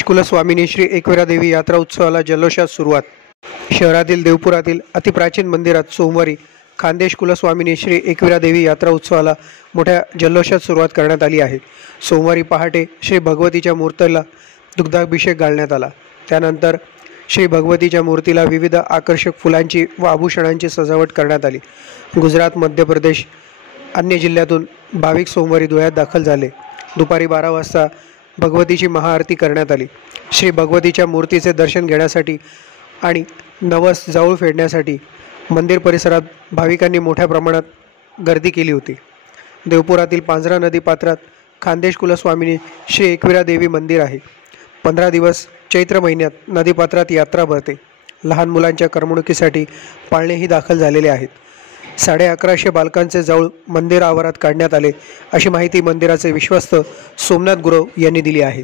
कुलस्वामिनी श्री एकविरा देवी यात्रा उत्सवाला जल्लोषात सुरुवात। शहरातील देवपुरातील अतिप्राचीन मंदिरात सोमवारी खानदेश कुलस्वामिनी श्री एकविरा देवी यात्रा उत्सवाला मोठ्या जल्लोषात सुरुवात करण्यात आली आहे। सोमवारी पहाटे श्री भगवतीच्या मूर्तीला दुग्धाभिषेक घालण्यात आला। त्यानंतर श्री भगवतीच्या मूर्तीला विविध आकर्षक फुलांची व आभूषणांची सजावट करण्यात आली। गुजरात, मध्य प्रदेश, अन्य जिल्ह्यातून भाविक सोमवारी धुळ्यात दाखल झाले। दुपारी 12 वाजता भगवतीची महाआरती करण्यात आली। श्री भगवतीच्या मूर्तीचे दर्शन घेण्यासाठी आणि नवस जाऊळ फेडण्यासाठी मंदिर परिसरात भाविकांनी मोठ्या प्रमाणात गर्दी केली होती। देवपुरातील पांझरा नदी पात्रात खानदेश कुलस्वामिनी श्री एकविरा देवी मंदिर आहे। 15 दिवस चैत्र महिन्यात नदीपात्रात यात्रा भरते। लहान मुलांच्या करमणुकीसाठी पाळणेही दाखल झालेले आहेत। 1150 बालकांचे जाऊळ मंदिर आवारात काढण्यात आले, अशी माहिती मंदिराचे विश्वस्त सोमनाथ गुरव यांनी दिली आहे।